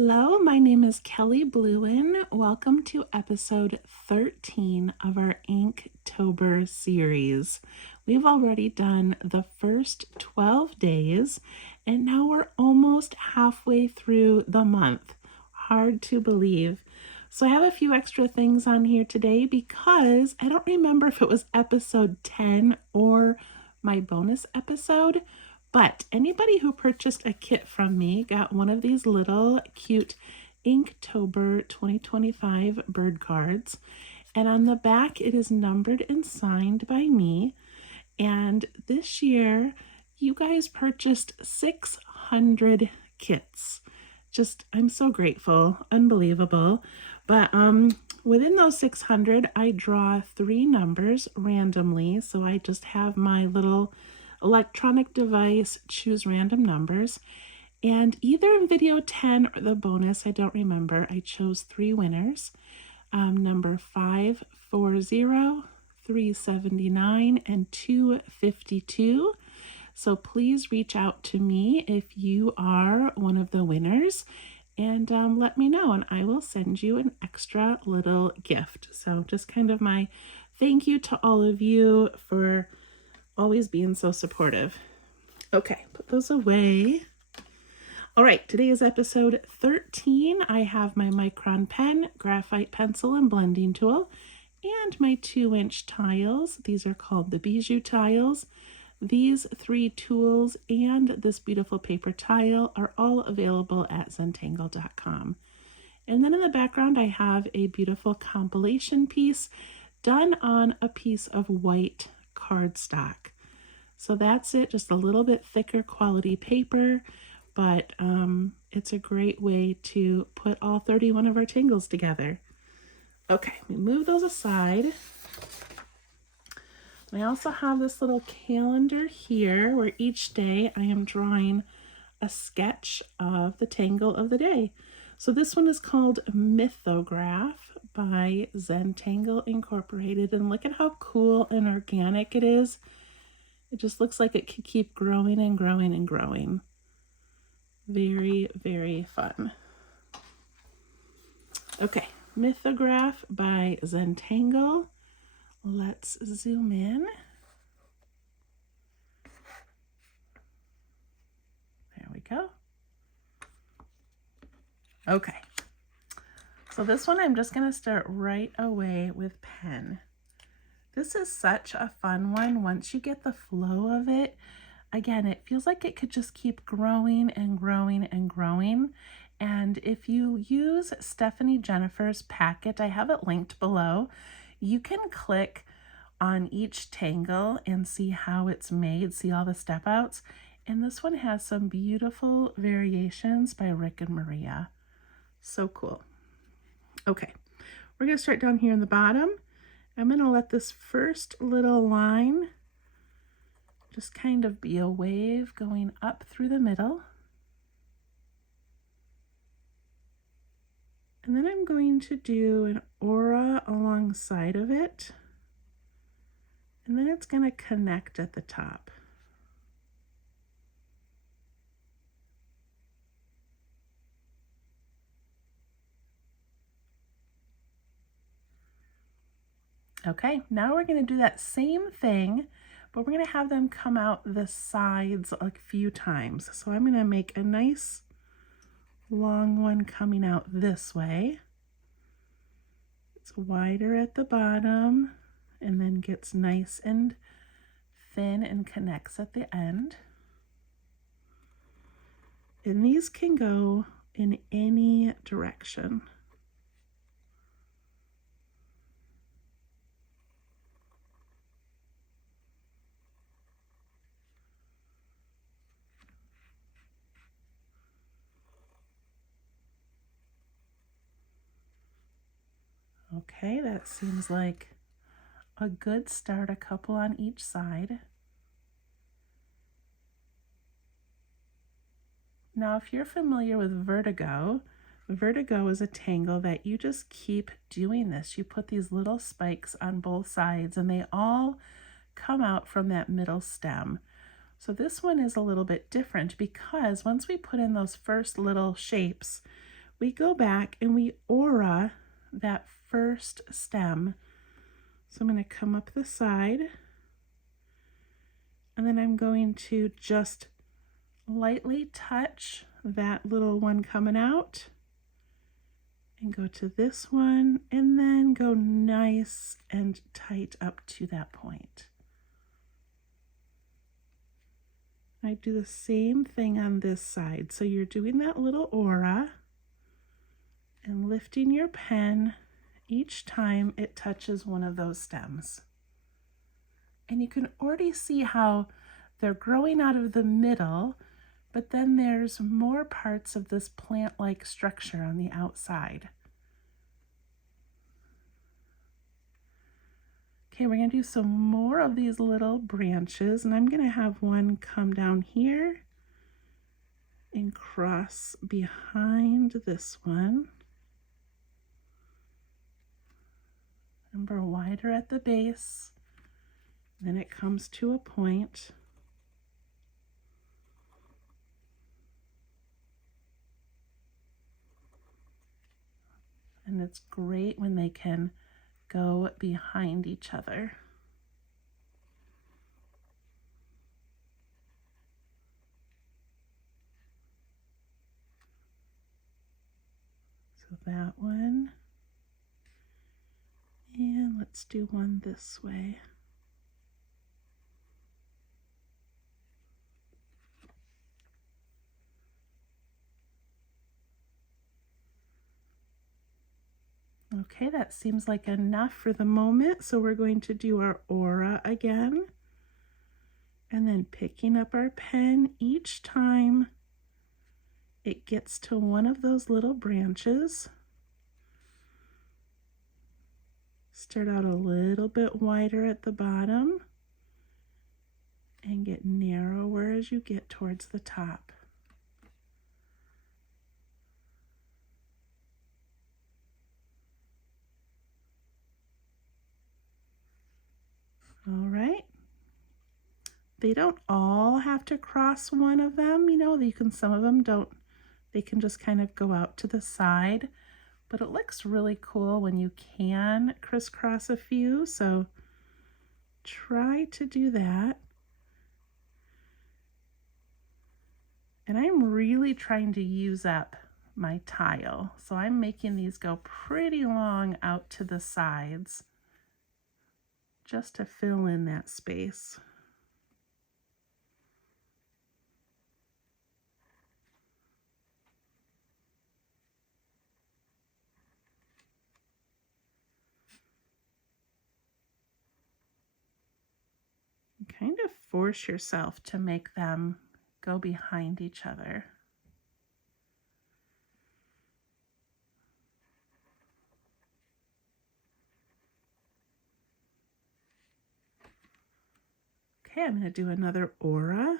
Hello, my name is Kelly Bluen. Welcome to episode 13 of our Inktober series. We've already done the first 12 days, and now we're almost halfway through the month. Hard to believe. So I have a few extra things on here today because I don't remember if it was episode 10 or my bonus episode. But anybody who purchased a kit from me got one of these little cute Inktober 2025 bird cards. And on the back, it is numbered and signed by me. And this year, you guys purchased 600 kits. I'm so grateful. Unbelievable. But within those 600, I draw 3 numbers randomly. So I just have my little electronic device choose random numbers, and either in video 10 or the bonus, I don't remember, I chose 3 winners, number 540, 379, and 252. So please reach out to me if you are one of the winners, and let me know, and I will send you an extra little gift. So just kind of my thank you to all of you for always being so supportive. Okay, put those away. All right, today is episode 13. I have my micron pen, graphite pencil, and blending tool, and my 2-inch tiles. These are called the bijou tiles. These 3 tools and this beautiful paper tile are all available at Zentangle.com. And then in the background, I have a beautiful compilation piece done on a piece of white cardstock. So that's it, just a little bit thicker quality paper, but it's a great way to put all 31 of our tangles together. Okay, we move those aside. I also have this little calendar here where each day I am drawing a sketch of the tangle of the day. So this one is called Mythograph by Zentangle Incorporated, and look at how cool and organic it is. It just looks like it could keep growing and growing and growing. Very, very fun. Okay, Mythograph by Zentangle. Let's zoom in. There we go. Okay, so this one I'm just going to start right away with pen. This is such a fun one. Once you get the flow of it, again, it feels like it could just keep growing and growing and growing. And if you use Stephanie Jennifer's packet, I have it linked below, you can click on each tangle and see how it's made, see all the step outs. And this one has some beautiful variations by Rick and Maria. So cool. Okay, we're going to start down here in the bottom. I'm going to let this first little line just kind of be a wave going up through the middle. And then I'm going to do an aura alongside of it. And then it's going to connect at the top. Okay, now we're going to do that same thing, but we're going to have them come out the sides a few times. So I'm going to make a nice long one coming out this way. It's wider at the bottom and then gets nice and thin and connects at the end. And these can go in any direction. Okay, that seems like a good start, a couple on each side. Now, if you're familiar with Vertigo is a tangle that you just keep doing this. You put these little spikes on both sides and they all come out from that middle stem. So this one is a little bit different because once we put in those first little shapes, we go back and we aura that first stem. So I'm going to come up the side, and then I'm going to just lightly touch that little one coming out and go to this one, and then go nice and tight up to that point. I do the same thing on this side. So you're doing that little aura and lifting your pen each time it touches one of those stems. And you can already see how they're growing out of the middle, but then there's more parts of this plant-like structure on the outside. Okay, we're going to do some more of these little branches, and I'm going to have one come down here and cross behind this one. Remember, wider at the base, then it comes to a point. And it's great when they can go behind each other. So that one. And let's do one this way. Okay, that seems like enough for the moment. So we're going to do our aura again. And then picking up our pen each time it gets to one of those little branches. Start out a little bit wider at the bottom and get narrower as you get towards the top. All right. They don't all have to cross one of them, you can, some of them don't, they can just kind of go out to the side, but it looks really cool when you can crisscross a few, so try to do that. And I'm really trying to use up my tile, so I'm making these go pretty long out to the sides just to fill in that space. Kind of force yourself to make them go behind each other. Okay, I'm going to do another aura.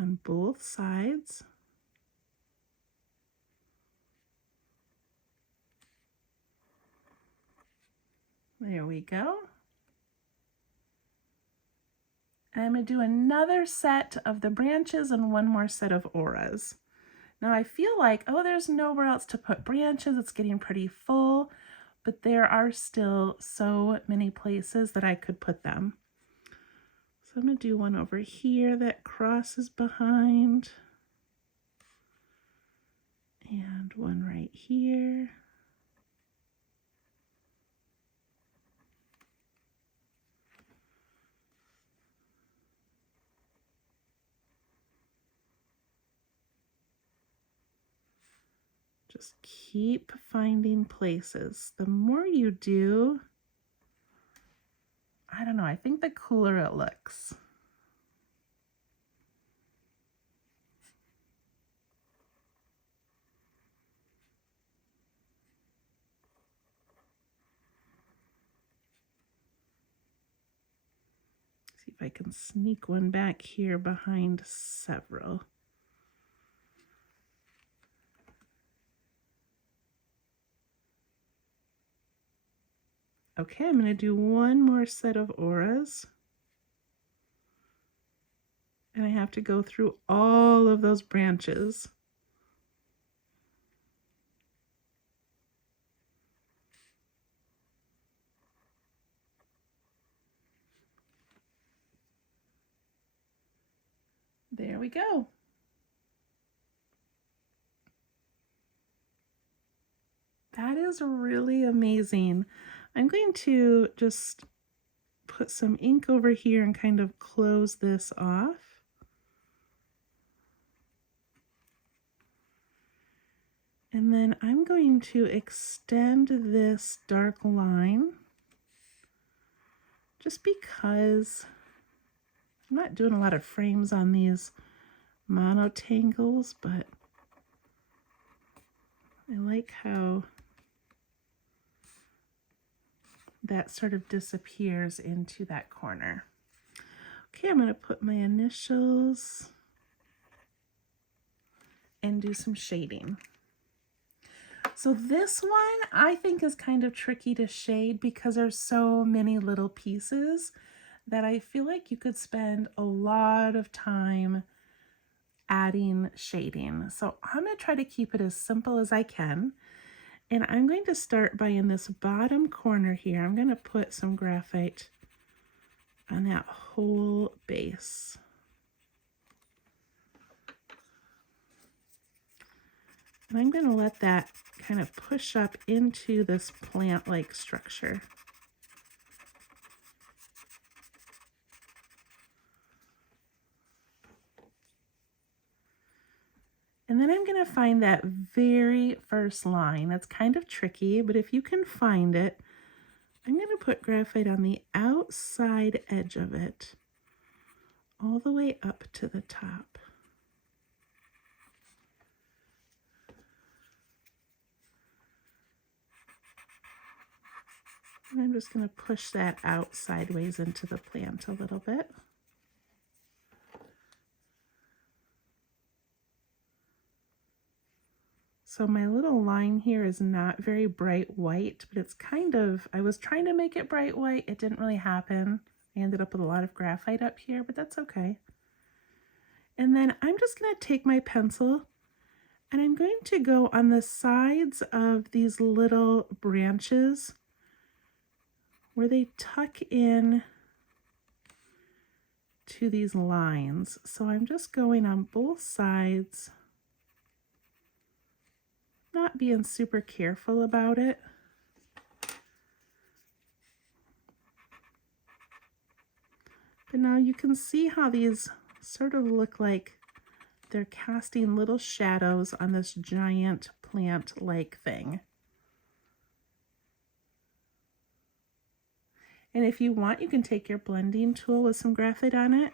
On both sides. There we go. And I'm going to do another set of the branches and one more set of auras. Now I feel like, oh, there's nowhere else to put branches. It's getting pretty full, but there are still so many places that I could put them. So I'm going to do one over here that crosses behind. And one right here. Just keep finding places. The more you do, I don't know, I think the cooler it looks. See if I can sneak one back here behind several. Okay, I'm going to do one more set of auras. And I have to go through all of those branches. There we go. That is really amazing. I'm going to just put some ink over here and kind of close this off. And then I'm going to extend this dark line just because I'm not doing a lot of frames on these monotangles, but I like how that sort of disappears into that corner. Okay, I'm going to put my initials and do some shading. So this one I think is kind of tricky to shade because there's so many little pieces that I feel like you could spend a lot of time adding shading. So I'm going to try to keep it as simple as I can. And I'm going to start by in this bottom corner here, I'm going to put some graphite on that whole base. And I'm going to let that kind of push up into this plant-like structure. And then I'm going to find that very first line. That's kind of tricky, but if you can find it, I'm going to put graphite on the outside edge of it, all the way up to the top. And I'm just going to push that out sideways into the plant a little bit. So my little line here is not very bright white, but it's kind of, I was trying to make it bright white. It didn't really happen. I ended up with a lot of graphite up here, but that's okay. And then I'm just going to take my pencil and I'm going to go on the sides of these little branches where they tuck in to these lines. So I'm just going on both sides, not being super careful about it. But now you can see how these sort of look like they're casting little shadows on this giant plant-like thing. And if you want, you can take your blending tool with some graphite on it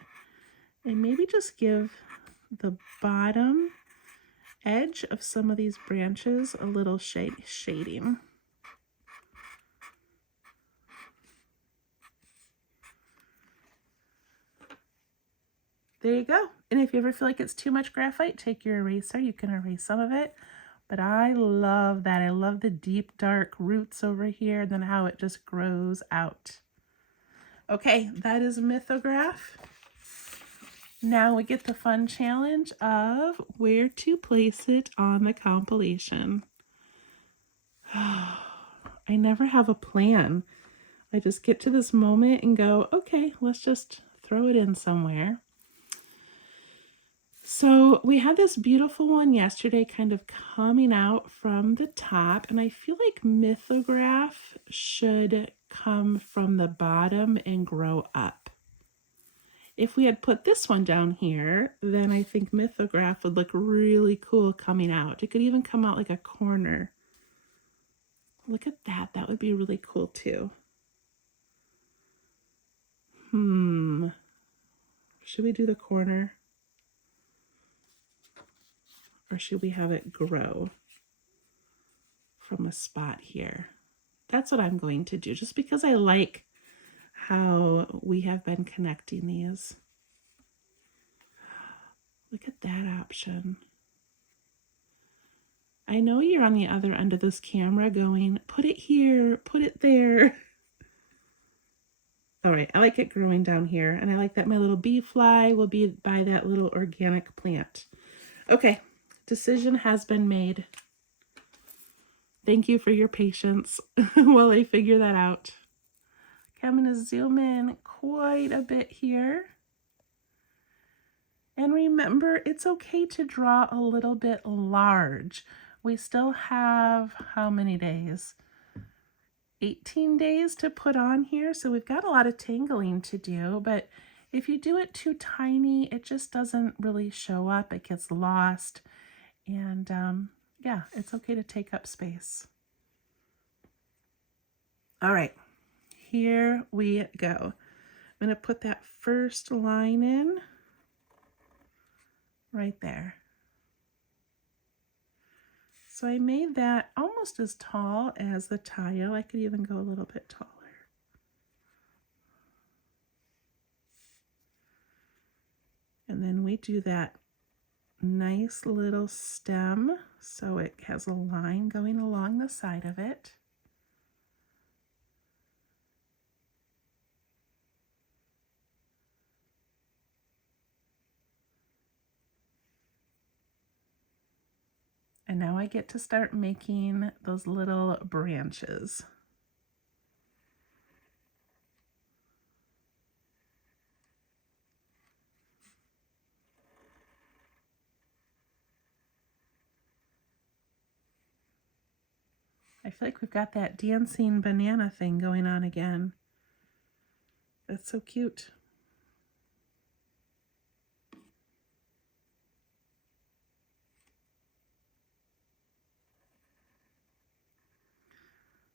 and maybe just give the bottom edge of some of these branches a little shading. There you go. And if you ever feel like it's too much graphite, take your eraser. You can erase some of it. But I love that. I love the deep, dark roots over here and then how it just grows out. Okay, that is Mythograph. Now we get the fun challenge of where to place it on the compilation. I never have a plan. I just get to this moment and go, okay, let's just throw it in somewhere. So we had this beautiful one yesterday kind of coming out from the top, and I feel like Mythograph should come from the bottom and grow up. If we had put this one down here, then I think Mythograph would look really cool coming out. It could even come out like a corner. Look at that. That would be really cool too. Should we do the corner? Or should we have it grow from a spot here? That's what I'm going to do, just because I like how we have been connecting these. Look at that option. I know you're on the other end of this camera going, put it here, put it there. All right, I like it growing down here, and I like that my little bee fly will be by that little organic plant. Okay, decision has been made. Thank you for your patience while I figure that out. Okay, I'm going to zoom in quite a bit here. And remember, it's okay to draw a little bit large. We still have how many days? 18 days to put on here, so we've got a lot of tangling to do, but if you do it too tiny, it just doesn't really show up. It gets lost, and yeah, it's okay to take up space. All right, here we go. I'm going to put that first line in right there. So I made that almost as tall as the tile. I could even go a little bit taller. And then we do that nice little stem so it has a line going along the side of it. And now I get to start making those little branches. I feel like we've got that dancing banana thing going on again. That's so cute.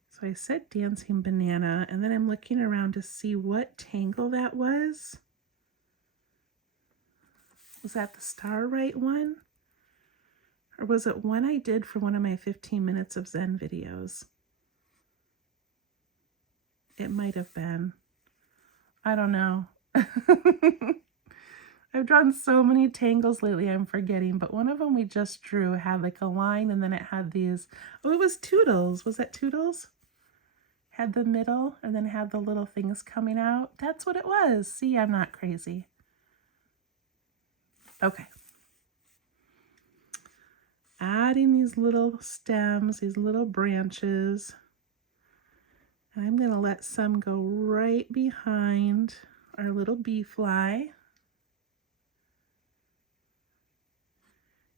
So I said dancing banana, and then I'm looking around to see what tangle that was. Was that the Starlight one? Or was it one I did for one of my 15 minutes of Zen videos? It might have been. I don't know. I've drawn so many tangles lately, I'm forgetting, but one of them we just drew had like a line, and then it had these, oh, it was Toodles. Was that Toodles? Had the middle and then had the little things coming out. That's what it was. See, I'm not crazy. Okay. Adding these little stems, these little branches. I'm going to let some go right behind our little bee fly.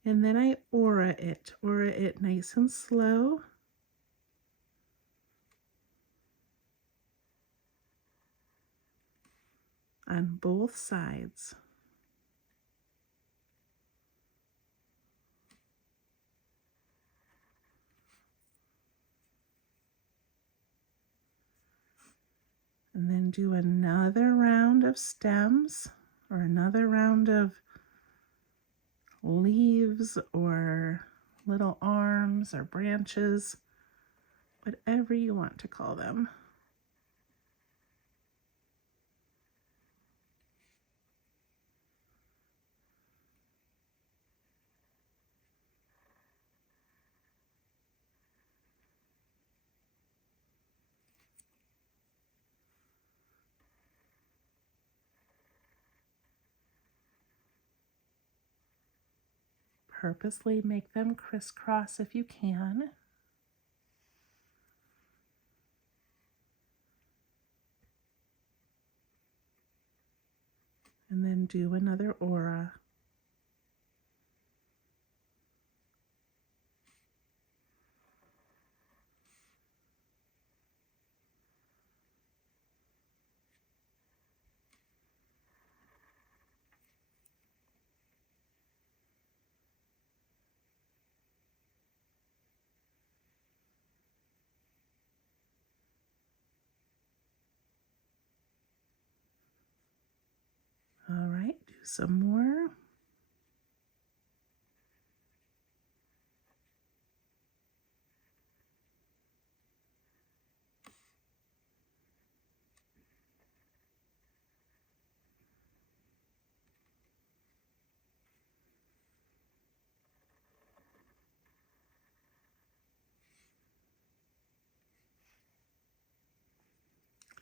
And then I aura it nice and slow. On both sides. And then do another round of stems or another round of leaves or little arms or branches, whatever you want to call them. Purposely make them crisscross if you can. And then do another aura. All right, do some more.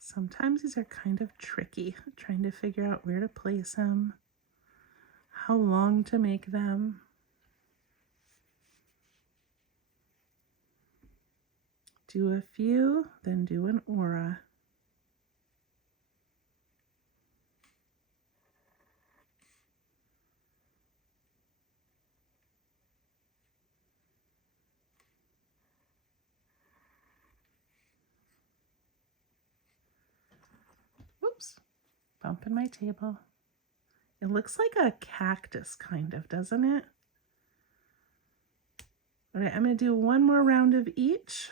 Sometimes these are kind of tricky, trying to figure out where to place them, how long to make them. Do a few, then do an aura. Whoops, bumping my table. It looks like a cactus kind of, doesn't it? All right, I'm going to do one more round of each.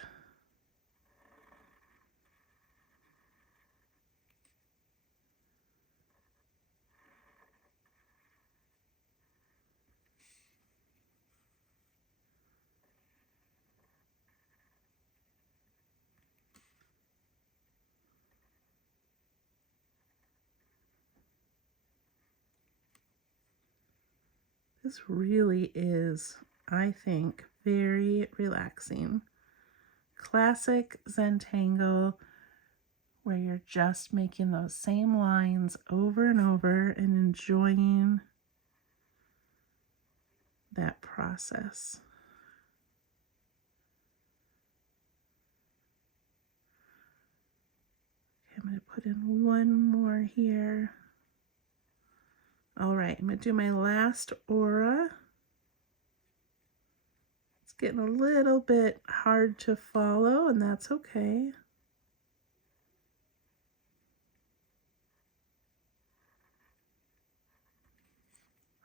This really is, I think, very relaxing. Classic Zentangle, where you're just making those same lines over and over and enjoying that process. Okay, I'm going to put in one more here. All right, I'm going to do my last aura. It's getting a little bit hard to follow, and that's okay.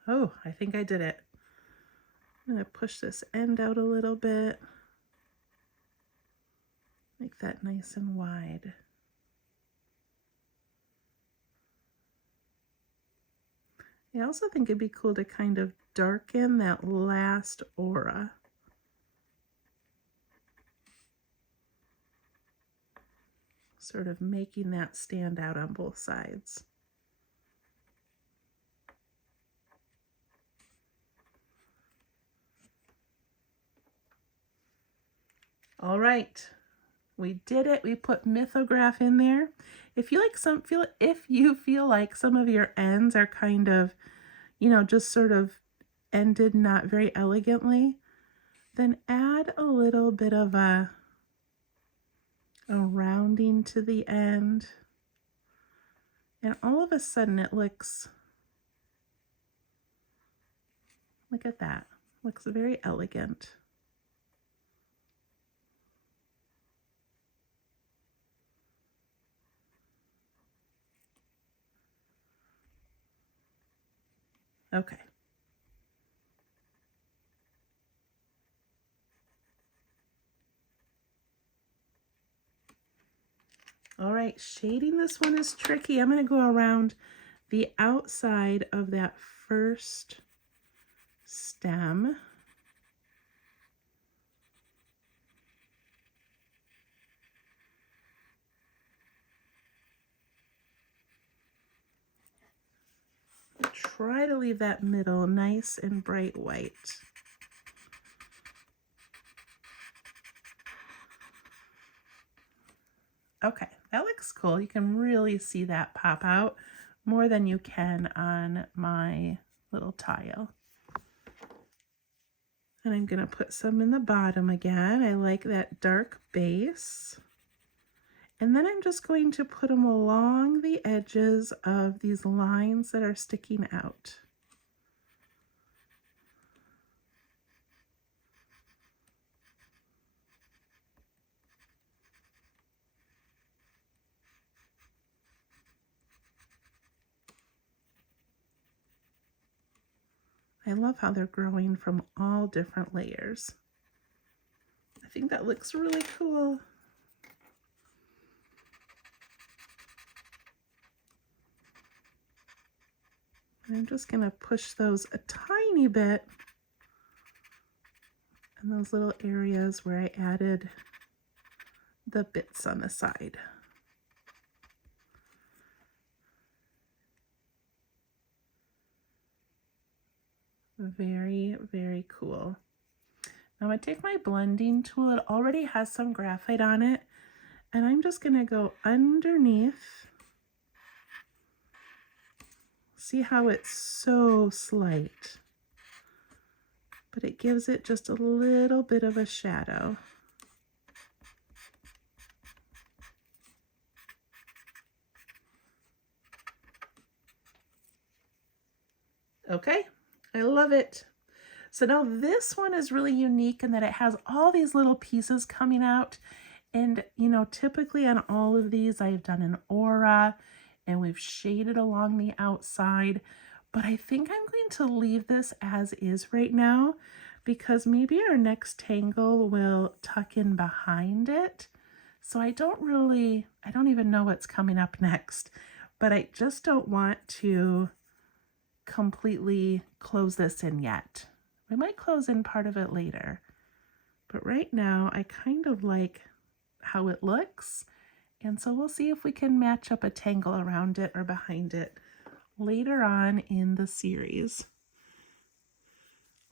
Oh, I think I did it. I'm going to push this end out a little bit. Make that nice and wide. I also think it'd be cool to kind of darken that last aura. Sort of making that stand out on both sides. All right, we did it. We put Mythograph in there. If you feel like some of your ends are kind of, just sort of ended not very elegantly, then add a little bit of a rounding to the end. And all of a sudden it looks, look at that, looks very elegant. Okay. All right, shading this one is tricky. I'm going to go around the outside of that first stem. Try to leave that middle nice and bright white. Okay, that looks cool. You can really see that pop out more than you can on my little tile. And I'm going to put some in the bottom again. I like that dark base. And then I'm just going to put them along the edges of these lines that are sticking out. I love how they're growing from all different layers. I think that looks really cool. I'm just going to push those a tiny bit in those little areas where I added the bits on the side. Very, very cool. Now I'm going to take my blending tool. It already has some graphite on it, And I'm just going to go underneath. See how it's so slight, but it gives it just a little bit of a shadow. Okay, I love it. So now this one is really unique in that it has all these little pieces coming out. And, you know, typically on all of these, I've done an aura and we've shaded along the outside. But I think I'm going to leave this as is right now because maybe our next tangle will tuck in behind it. So I don't even know what's coming up next, but I just don't want to completely close this in yet. We might close in part of it later, but right now I kind of like how it looks, and so we'll see if we can match up a tangle around it or behind it later on in the series.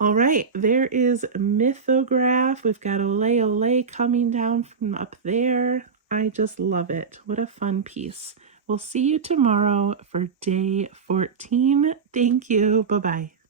All right, there is Mythograph. We've got Olay Olay coming down from up there. I just love it. What a fun piece. We'll see you tomorrow for day 14. Thank you. Bye-bye.